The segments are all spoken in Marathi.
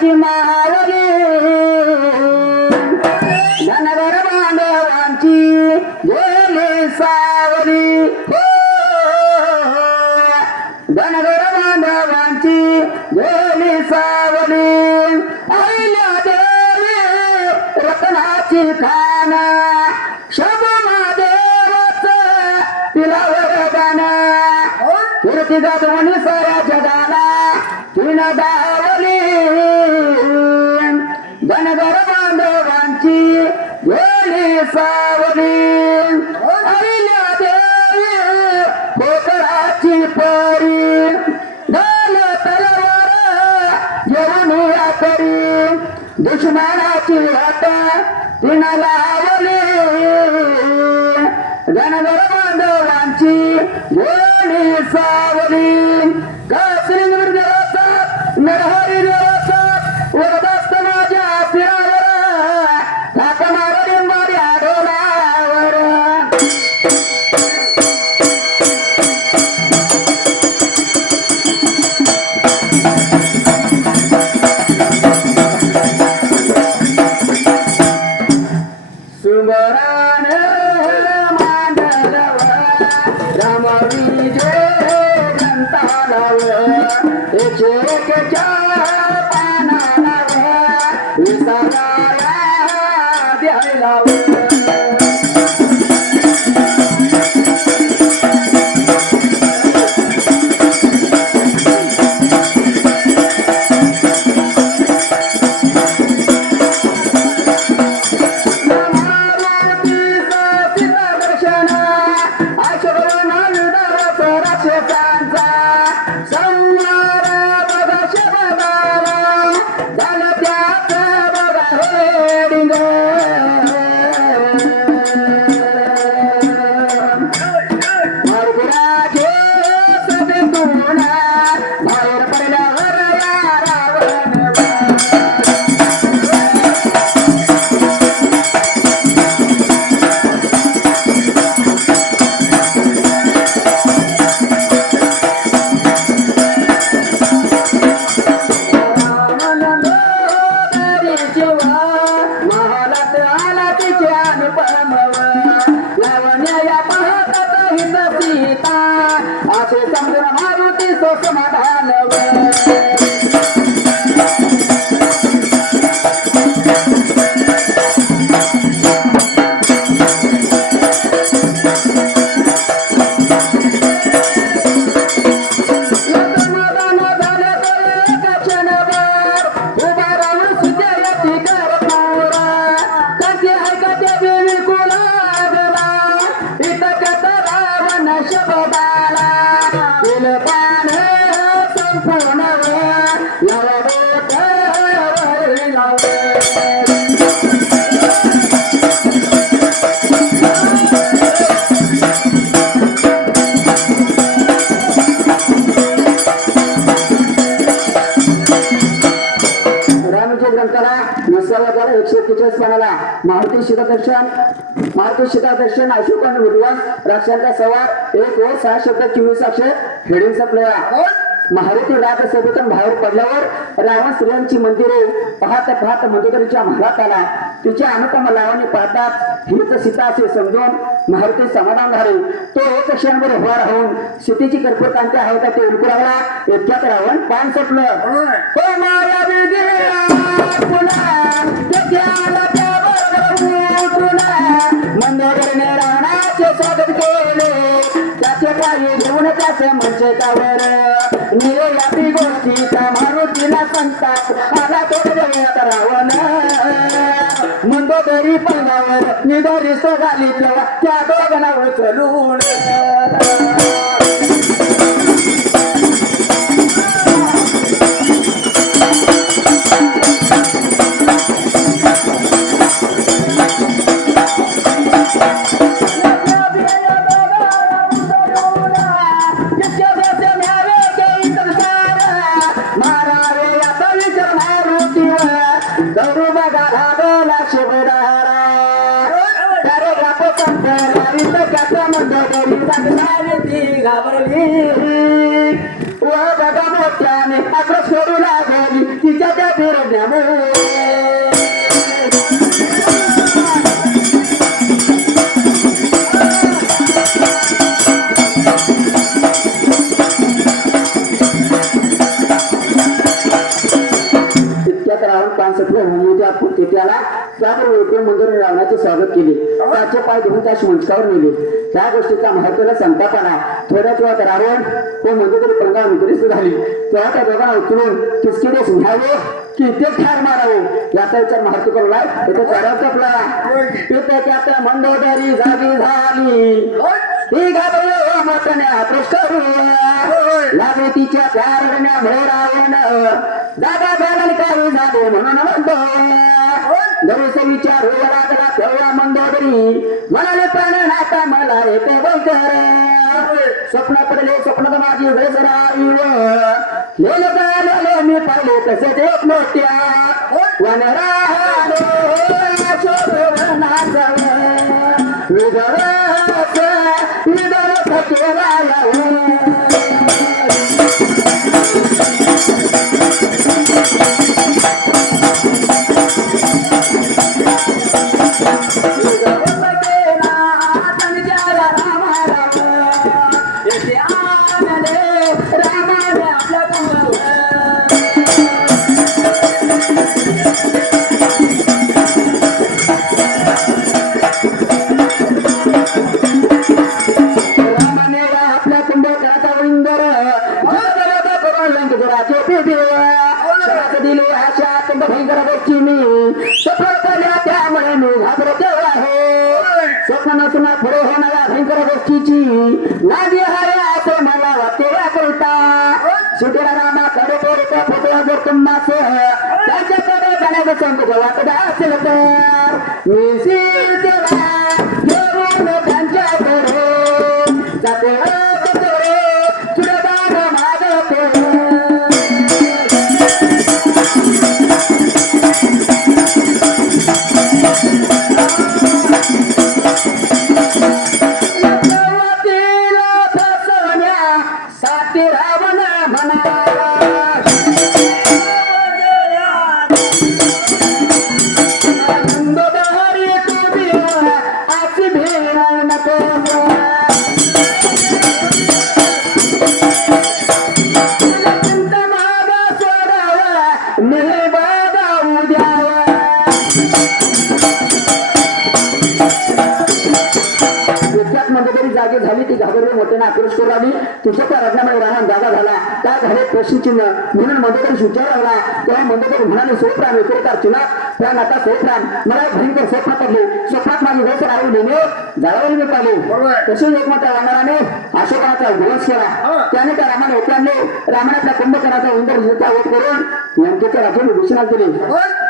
पोकराची मावली धनगर बांधवांची गेली सावली हो धनगर बांधवांची गेली सावली आईल्या देवी रत्नाची खान शबमा देवच तिला वरदान कीर्ती गाजवणी साऱ्या जगाला तिनं दावली धनगर बांधवांची गेली सावली आईल्या देवी पोकराची परी घाल तलवार घेऊन या करी दुश्मनाची वाट तिनं लावली धनगर बांधवांची गेली सावली कासरी निर्देवासात नरहरी देवासात वरदास्त माझ्या शिरावर थाप मारली माझ्या डोलावर सुमरान मांडलव रामविजय ग्रंथालव एकेच्या पानालाव विसराया द्यायलाव मारुती शीतादर्शन अशोक आणि विद्वान राक्षांचा सवार 1 व 6 शब्द 24 अक्षर हेडिंग सप्लाय मारुती राज्यसभेतून बाहेर पडल्यावर रावण स्त्रियांची मंदिरे पाहत पाहत मंदोदरीच्या महालात आला तिच्या अनुपम लावणी पाहतात हीच सीता असे समजून मारुती समाधान झाले तो एक क्षणभर उभा राहून सीतेची कर्पूर कांती आहे का ते उलकू लागला इतक्यात रावण पान सुटलं मंदोदरीने रावणाचे स्वागत केले त्याचे काही घेऊन त्याचे म्हणजे कावर निर्याती गोष्टीचा मारुतीला सांगतात आला तो जगत रावण मंदोदरी पंगावर निदरी झाली तेव्हा त्या दोघांना उचलून घाबरली व बघा मोठ्याने अग्र सोडू लागली तिच्या त्या इतक्यात रावण पानसटले होऊन त्याला त्याबरोबर मंदिर रावणाचे स्वागत केले त्याचे पाय धुवून त्या शिवंचकावर नेले त्या गोष्टीचा महत्वाला संताप आला थोड्याच वेळात रावण तो मंदिर पंगा विक्रीस्त झाली तेव्हा त्या दोघांना उचलून किसकिदेस न्यावे की ते ठार मारावे याचा विचार महत्व करू तिथे चढाव आपला तिथे त्यात मंदोदरी जागी झाली ही घाबरलो मोठ्याने पृष्ठ लागले तिच्या त्या रडण्यामुळे रावण जागा झाला काही झाले म्हणून म्हणतो जरूर विचार लागला तेव्हा मंदोदरी म्हणाले पण नाता मला एक बैकर स्वप्न पडले स्वप्नात माझी वेसराई लेले मी पाहिले तसेच एक मोठ्या वनरालो दिले अशा अत्यंत भयंकर गोष्टी मी स्वप्न केल्या त्यामुळे मी घाबरत आहे स्वप्न नसून पुढे होणाऱ्या भयंकर गोष्टीची नादी आहे असे मला वाटते करता सुटेला रामा कडे फोटो जर तुम्हाला त्यांच्याकडे जाण्याचं संकोच वाटत असेल तर मी सीतेला घेऊन त्यांच्याकडे जाते झाली ती घाबरली मोठ्याने आक्रोश करू लागली तुझ्या त्या रत्नामुळे राहणार जागा झाला काय झाले प्रश्नचिन्ह म्हणून मंदोदरी विचार लागला तेव्हा मंदोदरी म्हणाले सोपराम विक्रेता चिन्ह त्या नाता सोपराम मला एक भयंकर स्वप्न पडले स्वप्नात माझी वेळ राहू नेणे जाळवली मी पाहिले तसेच एक मोठ्या वानराने अशोकाचा ध्वंस केला त्याने त्या रामाने ऐकल्याने रामाने कुंभकर्णाचा इंद्रजिता वध करून लंकेच्या राज्याने घोषणा केली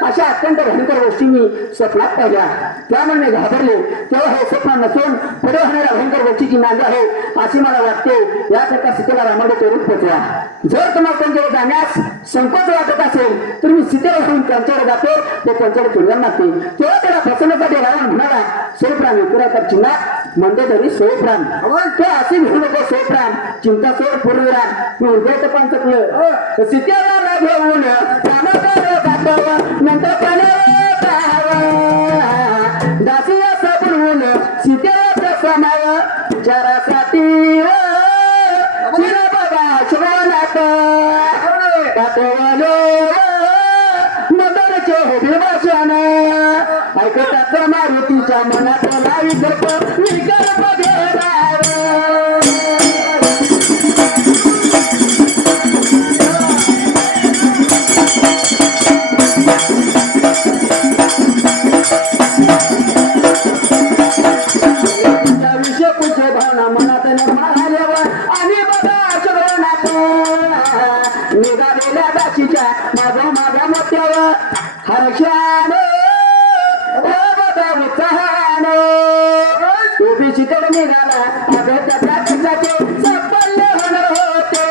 अशा अत्यंत भयंकर गोष्टी मी स्वप्नात पाहिल्या त्यामुळे मी घाबरले तेव्हा हे स्वप्न नसून पुढे होणाऱ्या भयंकर गोष्टीची नांद आहे अशी मला वाटते याकरता सीतेला रामाने तोडून पोचवा जर तुम्हाला त्यांच्याकडे जाण्यास संकोच वाटत असेल तर मी सीतेला घेऊन त्यांच्याकडे जाते ते त्यांच्याकडे फिरवणार लागते तेव्हा त्याला फसवण्यासाठी रावण म्हणाला सोपराम विक्रेता चिन्ह मंदोदरी सोपराम ते असे घेऊ नको सोपराम चिंता सोड पूर्वीराम मी उद्याचं पंचकलं सीतेला घेऊन नंतर दासी असं बोलवून सीतेचं समाव विचारासाठी बाबा शिवनाथ मदरचे हे भाषण ऐकतात मारुतीच्या मनात लावी विकल्प माझ्या मोठ्यावर हर्षाने उत्साहाने उभी चितड निघाला त्याचे सफल होणार होते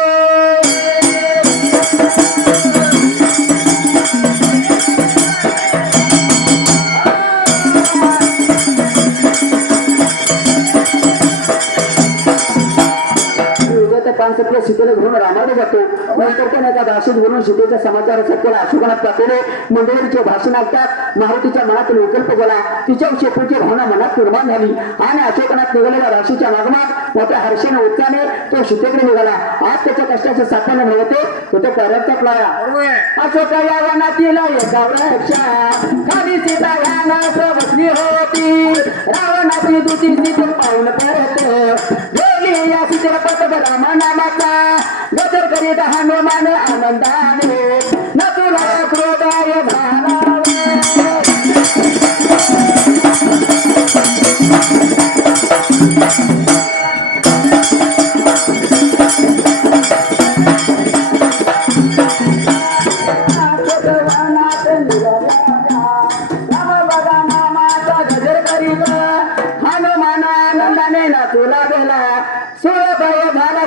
सत्य सीतेला घेऊन रामाकडे जातो. नंतर त्याने एका भाषेत बोलून सीतेच्या समाचार सत्याला अशोकनाथ पाठवले. मंडळीचे भाषण ऐकतात मारुतीच्या मनातून विकल्प गेला. तिच्या शेपूची भावना मनात निर्माण झाली आणि अशोकनाथ निघालेल्या राशीच्या मागमाग मोठ्या हर्षाने उत्साहाने तो सीतेकडे निघाला. आज त्याच्या कष्टाचे साठवणे नव्हते तो तो पर्यंत प्लाया अशोका या वनातीला एका वृक्षा खाली सीता या नाच बसली होती. रावणाची दुती सीते पाहून परत गेली या सीतेला पटत राम नामाचा गजर करीत हनुमान आनंदाने नथुरा क्रोधाय झाला.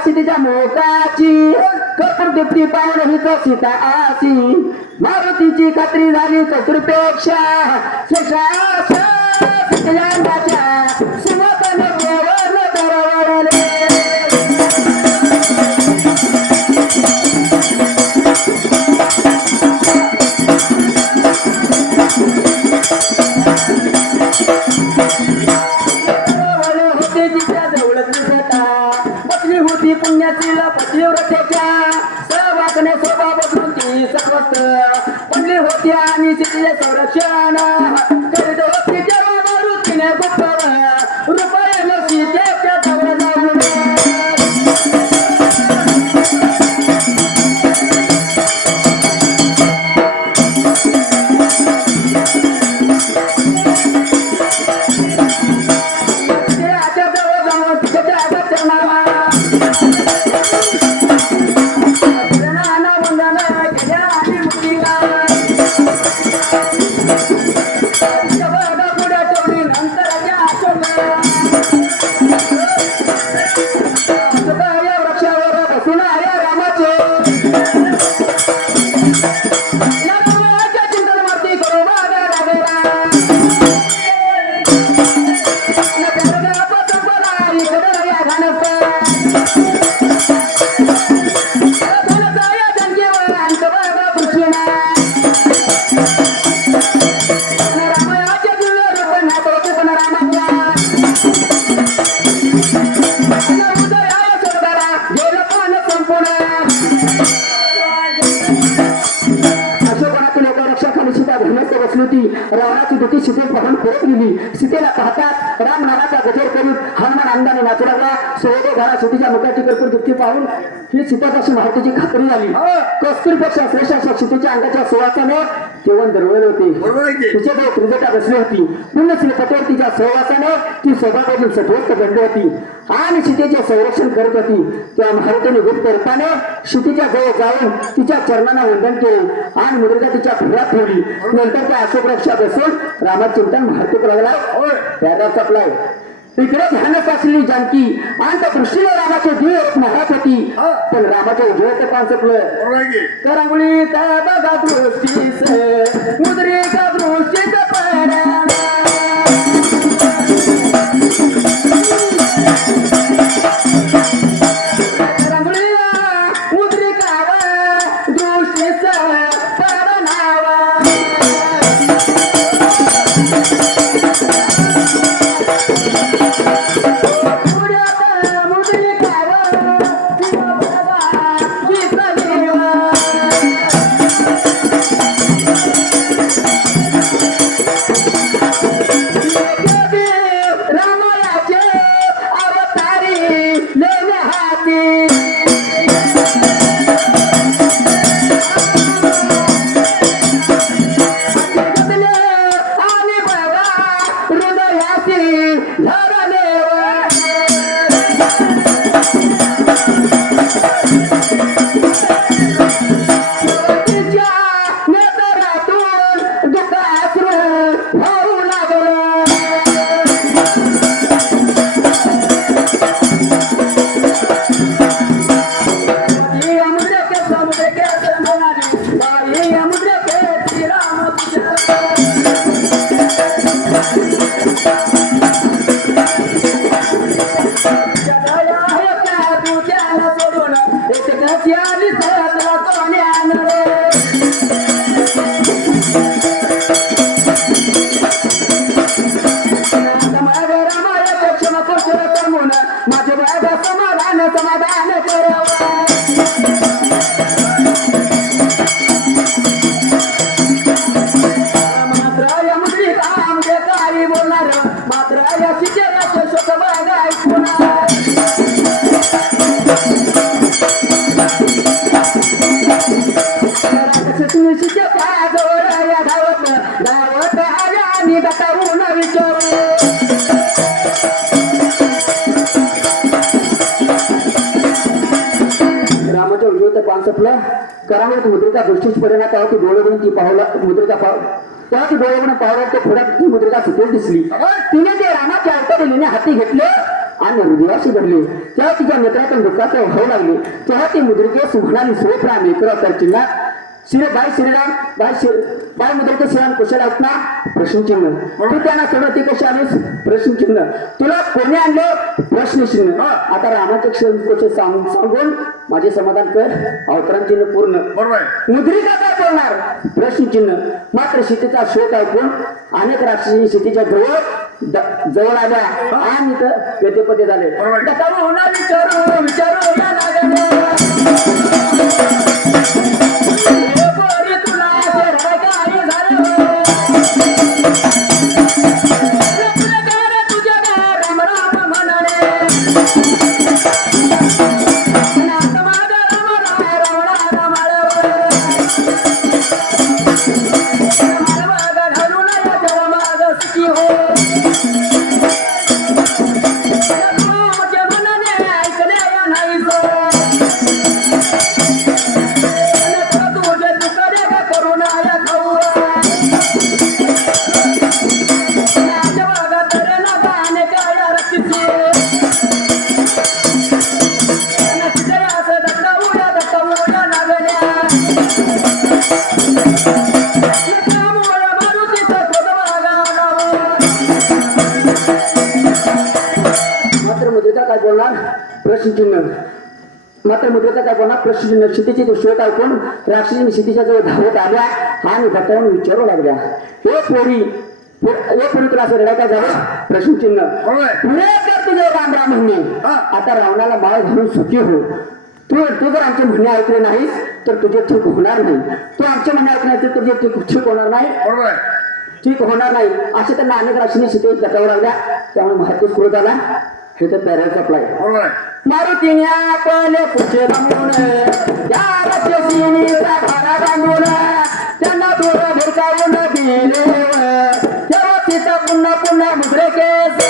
सीतेच्या मोकाची कपूरदीप्ती पाहून हिच सीता आसी मारुतीची खात्री झाली कसूरपेक्षा सुमतन पवन दरवळले. पुण्यातील पतिव्रतेच्या सहवासने स्वभाव बदलून ती समस्त पडली होती आणि तिचे संरक्षण करीत होती जेव्हा मारुतीने गुप्त रुपये सीतेच्या जवळ जाऊन रावणाची दुःखी सीतेत पाहून परत गेली. सीतेला पाहतात राम नामाचा गजर करीत हनुमान आनंदाने नाचू लागला. सोयरे घरा सीतेच्या मुखाची कर्पूर दीप्ती पाहून ही सीतापाशी मारुतीची खात्री झाली. कस्तुरीपेक्षा श्रेष्ठ अशा सीतेच्या अंगाच्या सुवासाने केवळ दरवळले होते. तिचे डोळे त्रिजटा बसली होती. पुण्य श्रीपतीवर तिच्या सहवासाने ती स्वभावातून सत्वस्त घडली होती आणि सीतेचे संरक्षण करत होती. त्या मारुतीने गुप्त रूपाने सीतेच्या जवळ जाऊन तिच्या चरणांना वंदन केले आणि मुद्रिका तिच्या फिरात ठेवली. नंतर त्या अशोक रक्षा बसून रामचिंतन मारुतीक लागला. त्याला चपलाय इकडे ध्यानच असलेली जानकी आणि त्या दृष्टीने रामाचे जीव महाराज होती. पण रामाच्या उजव्या ते पान चपलं करंगुळी त्या बघा दृष्टीस मुद्रिका दृष्टीच पडा तुळशीच्या पाजोळ्या या धावत धावत आल्या आणि दटावून विचारू रामाच्या उजवत पान संपलं करामत मुद्रिका दृष्टीच पडेना तेव्हा ती डोळे बनून ती पाहला मुद्रिका पाव तेव्हा ती डोळे बनून पाहला ते पुढ्यात ती मुद्रिका सुटेल दिसली तिने ते रामाच्या अवतारीने हाती घेतले आणि हृदयाशी भरले तेव्हा तिच्या नेत्रातून दुःखाचे व्हावू लागले तेव्हा ती मुद्रिकेस म्हणाली सोपरा मित्र तर चिन्ह बाय श्रीराम बाय मुद्रिके श्रीराम कुशल आहेत ना प्रश्नचिन्ह तू त्यांना सगळं ती कशी आलीस प्रश्नचिन्ह तुला कोणी आणले प्रश्नचिन्ह आता रामाचे क्षण सांगून माझे समाधान कर अवतरणचिन्ह पूर्ण मुद्रिका काय बोलणार प्रश्नचिन्ह मात्र सीतेचा शोक ऐकून अनेक राक्षसी सीतेच्या जवळ आल्या आणि व्यतेपते झाले विचारू विचारू या मात्र मुद्रिका काय बोलणार प्रश्नचिन्ह क्षितीचे शोक ऐकून राक्षसी क्षितीच्या जवळ धावत आल्या आणि बतावून विचारू लागल्या हे पोरी तुला असं रडाय काय झालं प्रश्नचिन्ह पुढे कर तुझे राम राम म्हणणे आता रावणाला माळ घालून सुखी हो तू जर आमचे म्हणणे ऐकले नाहीस तर तुझे ठीक होणार नाही तू आमचे म्हणणे ऐकले तर तुझे ठीक होणार नाही ठीक होणार नाही असे त्यांना अनेक राक्षसी सीतेस दटावू लागल्या त्यामुळे माहिती क्रोध आला हे तर पॅरेल सप्लाय मारुतीने आपले पुढचे रमून या राक्षसीने घरा बांधून त्यांना थोडं भडकावून दिले तेव्हा तिचा पुन्हा पुन्हा मुद्रिकेस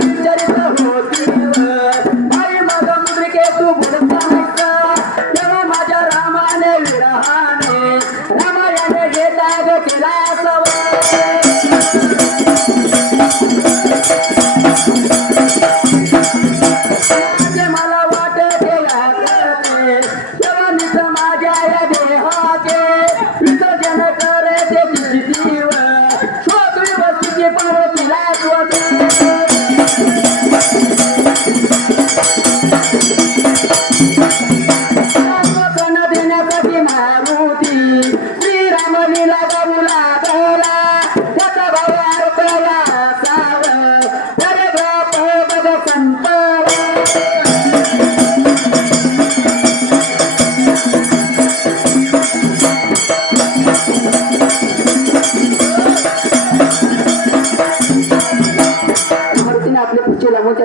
विचारित होती आई माझा मुद्रिके तू बोलत तेव्हा माझ्या रामाने विरहाने रामायाने घेता केला मला वाटत तेव्हा मी माझ्या या देहाचे विसर्जन करे ते शोधवी वस्तूची पार्वतीला देण्यासाठी मारुती श्रीराम लीला गाऊ लागला त्याचा भाव अर्पला साव परग्राप बघ संपला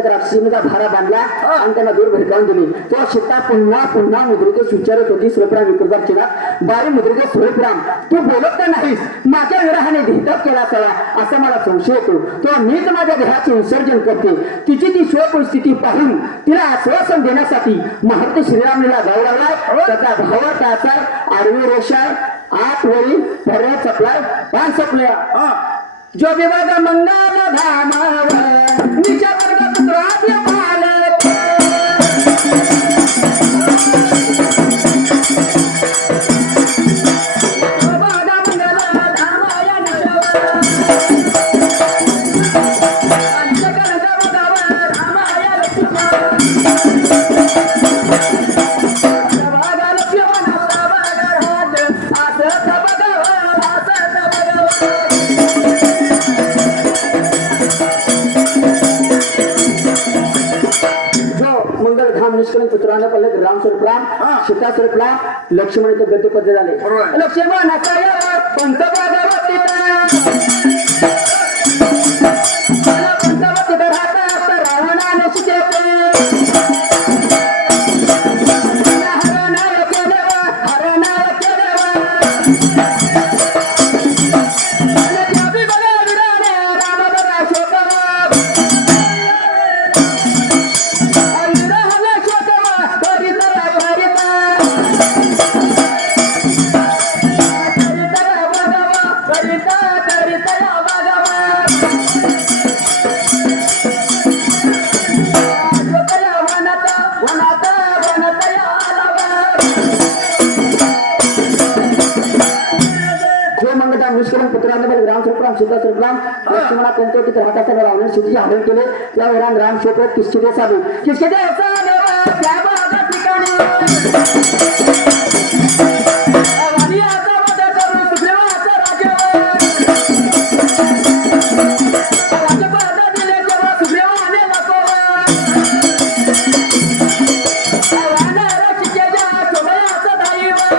राक्षसीचा भारा बांधला आणि त्यांना दूर भडकावून दिली तो सीता पुन्हा पुन्हा मुद्रिकेस विचारत होती सुरप्राम विकृतार्चना बारी मुद्रिके सुरप्राम तू बोलत का नाहीस माझ्या विरहाने धितप केला असावा असा मला संशय येतो तो मीच माझ्या देहाचे विसर्जन करते तिची ती शोक स्थिती पाहून तिला आश्वासन देण्यासाठी महर्षी श्रीरामलीला जाऊ लागलाय त्याचा भावार्थ असा आडवी रेषा आठ वेळी पर्याय सप्लाय पान सप्लाय जो विवाद मंगल धामावर निशा वर्ग राज्य पालक विवाद मंगल धामाया निशावर अंतकन गावावर धामाया लक्ष्मण विवाद लक्ष्मण सावगर हात असत बघावं असत बघावं निष्कलंक पुत्राने पडले राम स्वरूपराम सीता स्वरूपराम लक्ष्मण गती पद्य झाले लक्ष्मण पंचभागवती रावणाने सीते सीता सुरलाम लक्ष्मणा पंचवटी राहत असताना रावणाने सीतेचे हरण केले. त्या वेळान राम शोधत किसकिदे चालू किसकिदे त्या भागा ठिकाणी वाणी आता मध्ये करून सुग्रीवाचा राज्यावर राज्यपद दिले तेव्हा सुग्रीवाने लपवलं वानर चितेच्या चोबयाचं धाईवर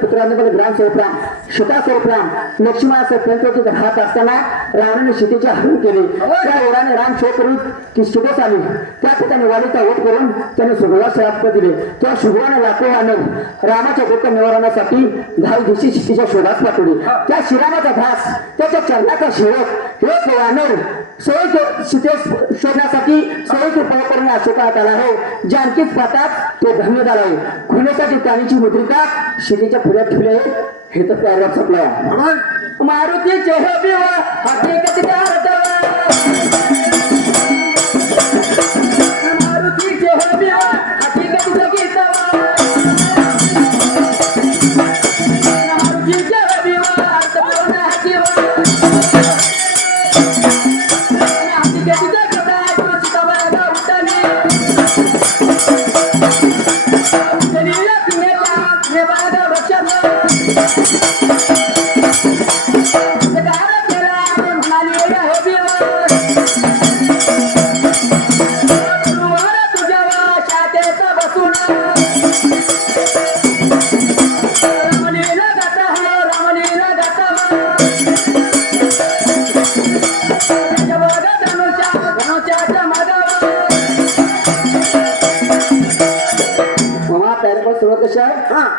पुत्राने ग्राम स्वरूपराम सीता स्वरूपराम लक्ष्मणाचं पंचवटीत राहत असताना रावणाने सीतेचे हरण केले. त्या ओढाने राम शोक करून किसकिदेस आले. त्या ठिकाणी वालीचा वध करून त्याने सुग्रीवास श्राप दिले. त्या सुग्रीवाने लाखो वानर रामाच्या दुःख निवारणासाठी 10 दिवशी सीतेच्या शोधास पाठवले. त्या श्रीरामाचा दास त्याच्या चरणाचा सेवक हे वानर सीतेस शोधण्यासाठी सोयी कृपा करणे अशोकात आला आहे. जानकीच पाहतात ते धन्य झाला आहे. खुण्यासाठी त्यानीची मुद्रिका सीतेच्या पुढ्यात ठेवली आहे. हे तर प्यारवर संपलाय. मारुतीचे हकीकत मारुतीचे हकीकत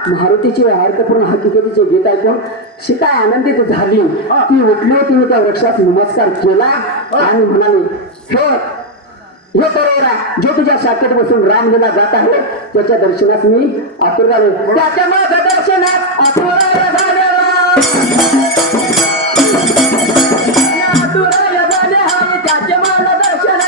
मारुतीची अर्थपूर्ण हकीकतीचे गीत ऐकून सीता आनंदित झाली. ती उठली, तिने त्या वृक्षास नमस्कार केला आणि म्हणाली, हे बरोबर जो तुझ्या शाखेत बसून रामलीला जात आहे त्याच्या दर्शनास मी आतुर झाले. त्याच्या माझ्या दर्शनास आतुर त्याच्या मला दर्शन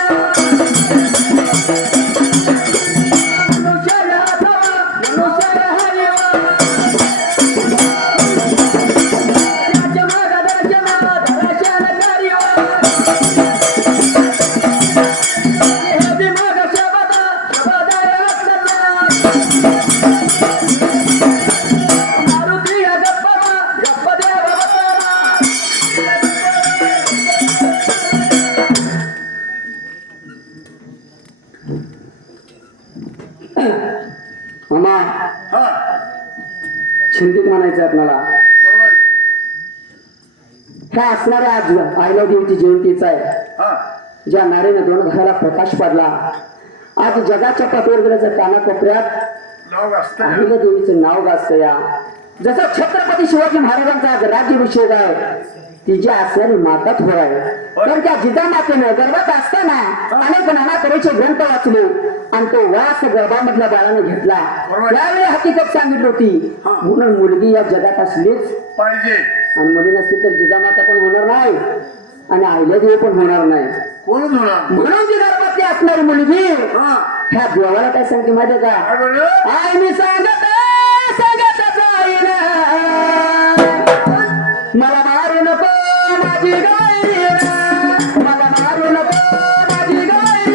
चिंतित म्हणायचं आपल्याला. ह्या असणाऱ्या आज अहिल्यादेवीची जयंतीचा आहे. ज्या नारीने 2 घराला प्रकाश पडला. आज जगाच्या पाठीवर गेल्याच्या कानाकोपऱ्यात अहिल्यादेवीचं नाव गाजतं. या जसं छत्रपती शिवाजी महाराजांचा आज राज्याभिषेक आहे, तिची असणारी माता थोर आहे. तर त्या जिजामातेने गर्भात असताना अनेक नाना तऱ्हेचे ग्रंथ वाचले आणि तो वास गर्भामधल्या बाळाने घेतला. त्यावेळी हकीकत सांगितली होती. म्हणून मुलगी या जगात असलीच पाहिजे आणि मुली नसती तर जिजामाता पण होणार नाही आणि अहिल्यादेवी पण होणार नाही. म्हणून ती गर्भातली असणारी मुलगी ह्या देवाला काय सांगते माहिती का? आई मी सांगत मला मारू नको माझी गाय, मला मारू नको माझी गाय.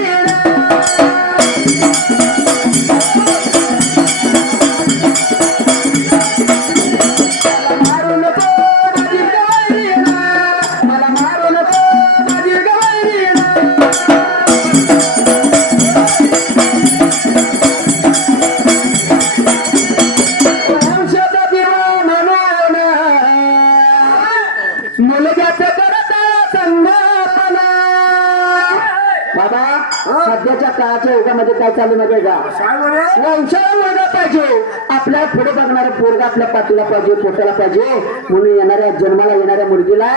सध्याच्या काळाच्या युगामध्ये काय चालू नव्हे का काय बरं वंशाला मुलगा पाहिजे आपल्या पुढे बघणारा पोरगा आपल्या पाठीला पाहिजे पोटाला पाहिजे म्हणून येणाऱ्या जन्माला येणाऱ्या मुलगीला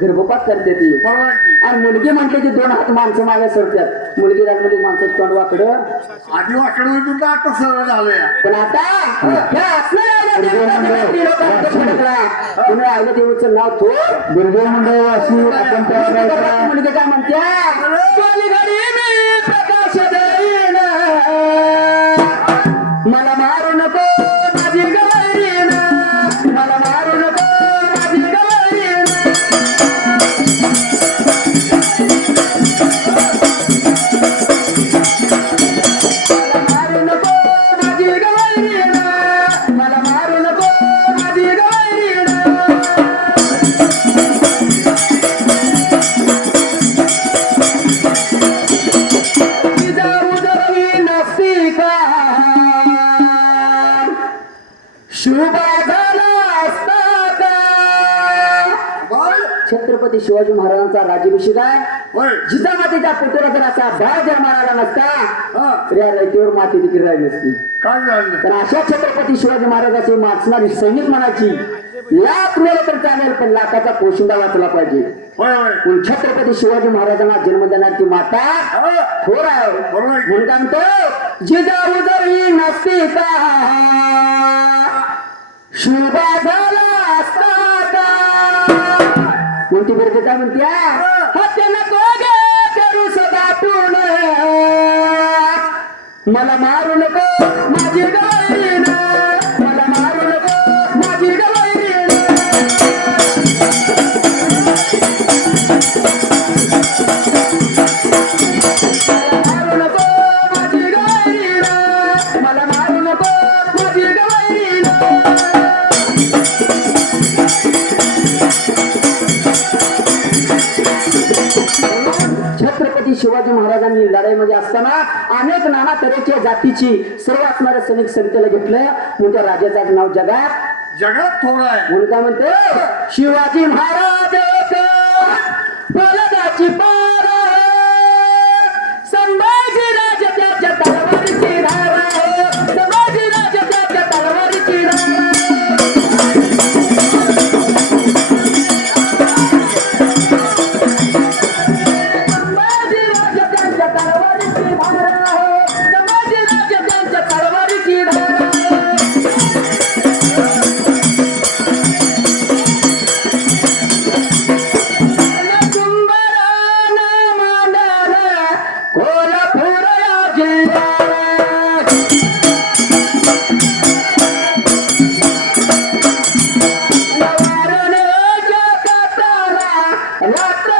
गर्भपात करते ती बरोबर आहे की. आणि मुलगी म्हटले की 2 हात माणसं मागे सरतात मुलगी झाली म्हणजे माणसं तोंड वाकडं आधी वाकडं होईल तुमचं आता सरळ झालंय पण आता ह्या असल्या आयल्या देवीचं नाव थोर दुर्गे मंडळ अशी आपण मुलगी काय म्हणत्या "पलीकडे मी प्रकाश देईन, मला मारू नको माझी गैरीन, मला मारू नको माझी गैरीन." मला मारू नको माझी गैरीन, मला मारू नको माझी गैरीन. जिजाऊ जरी नसती का शुभा झाला असता का. बरं छत्रपती शिवाजी महाराजांचा राज्याभिषेक आहे होय जिजामातेच्या पुतळ्याला जर असा बाळ जन्माला आला नसता हा तर या रयतेवर माती देखील राहिली नसती. काय झालं पण अशा छत्रपती शिवाजी महाराजाची वाचणारी सैनिक म्हणायची लाख मेले तर चालेल पण लाखाचा पोशिंदा वाचला पाहिजे. होय होय पण छत्रपती शिवाजी महाराजांना जन्म देणारी माता हा. थोर आहे बरोबर आहे. म्हणून काय म्हणतो जिजाऊ जरी नसती का शुभा झाला असता का. कोणती बरं काय म्हणते हत्या नको गे करू सदा पूर्ण मला मारू नको माझी गैरीन, मला मारू नको माझी गैरीन. मला मारू नको माझी गैरीन, मला मारू नको माझी गैरीन. छत्रपती शिवाजी महाराजांनी लढाईमध्ये असताना अनेक नाना तऱ्हेच्या जातीची सर्व असणाऱ्या सैनिक संख्येला घेतलं म्हणून त्या राजाचं नाव जगात जगात थोडं आहे म्हणून काय म्हणते शिवाजी महाराज एक फलदाची पार संभाजी राज त्याच्या तलवारीची धार संभाजी राज त्याच्या तलवारीची धार संभाजी राज त्यांच्या तलवारीची धार संभाजी राज त्यांच्या तलवारीची धार रात्र